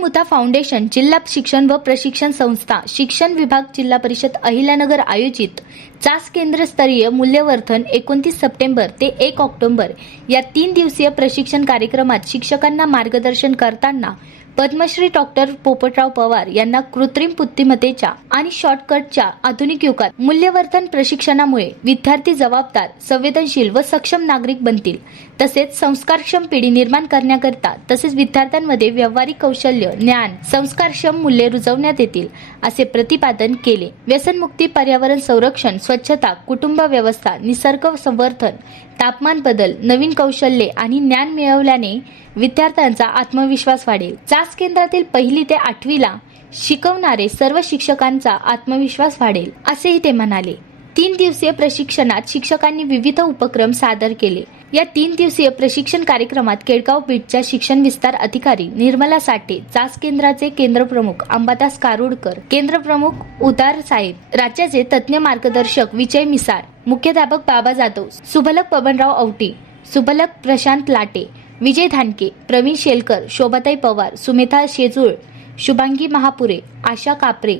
Mutha foundation जिल्हा शिक्षण व प्रशिक्षण संस्था शिक्षण विभाग जिल्हा परिषद अहिल्यानगर आयोजित चास केंद्रस्तरीय मूल्यवर्धन एकोणतीस सप्टेंबर ते एक ऑक्टोबर या तीन दिवसीय प्रशिक्षण कार्यक्रमात शिक्षकांना मार्गदर्शन करताना पद्मश्री डॉक्टर पोपटराव पवार यांना कृत्रिम बुद्धिमत्तेच्या आणि शॉर्टकटच्या आधुनिक युगात मूल्यवर्धन प्रशिक्षणामुळे विद्यार्थी जबाबदार संवेदनशील व सक्षम नागरिक बनतील. तसेच संस्कारक्षम पिढी निर्माण करण्याकरिता तसेच विद्यार्थ्यांमध्ये व्यावहारिक कौशल्य ज्ञान संस्कारक्षम मूल्ये रुजवण्यात येतील असे प्रतिपादन केले. व्यसनमुक्ती पर्यावरण संरक्षण स्वच्छता कुटुंब व्यवस्था निसर्ग संवर्धन तापमान बदल नवीन कौशल्ये आणि ज्ञान मिळवल्याने विद्यार्थ्यांचा आत्मविश्वास वाढेल. चास केंद्रातील पहिली ते आठवीला शिकवणारे सर्व शिक्षकांचा आत्मविश्वास वाढेल असेही ते म्हणाले. तीन दिवसीय प्रशिक्षणात शिक्षकांनी विविध उपक्रम सादर केले. या तीन दिवसीय प्रशिक्षण कार्यक्रमात केडगाव बीटच्या शिक्षण विस्तार अधिकारी निर्मला साठे चास केंद्राचे केंद्रप्रमुख अंबादास कारुडकर केंद्रप्रमुख उदार साहेब राज्याचे तज्ज्ञ मार्गदर्शक विजय मिसाळ मुख्याध्यापक बाबा जाधव सुभलक बबनराव औटी सुभलक प्रशांत लाटे विजय धानके प्रवीण शेलकर शोभाताई पवार सुमेधा शेजूळ शुभांगी महापुरे आशा कापरे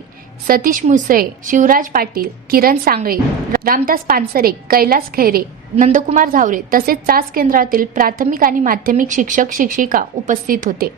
सतीश मुसळे शिवराज पाटील किरण सांगळे रामदास पानसरे कैलास खैरे नंदकुमार झावरे तसेच चास केंद्रातील प्राथमिक आणि माध्यमिक शिक्षक शिक्षिका उपस्थित होते.